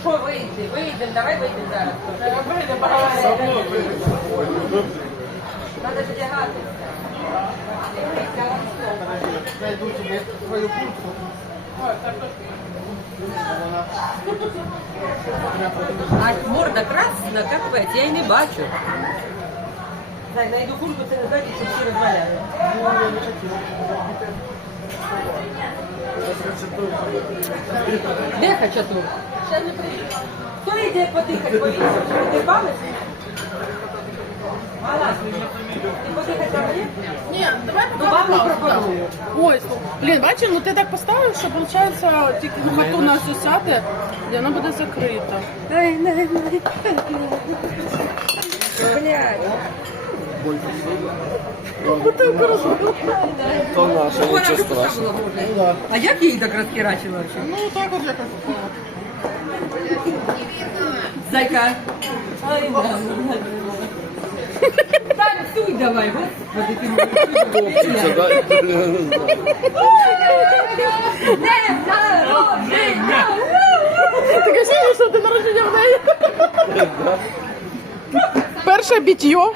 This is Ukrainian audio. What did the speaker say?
Що вийти? Вийдемо, давай вийдемо зараз. Треба одягатися. Я йду тобі твою куртку. А морда красна, капець, я й не бачу. Так, найду куртку, це не значить, що всі розваляють. Де хачатур? Ще не приїхав. Хто йде подихати, боїться? Ти бавиш? Ти? Ні, давай Ну, вам не пропоную. Ой. Блін, бачиш, ну ти так поставив, що виходить тільки на хату на ось сяде, і вона буде закрита. Ай, най, най. Блядь. То наша, Вона нічого ж страшного. А як її так розкирачила вообще? Ну так от якось. Зайка. Ай, да, да. Танцуй давай, господи, ти. Топчеться, да? День народження! Таке сьогодні, що ти народження в неї. Перше бітьо.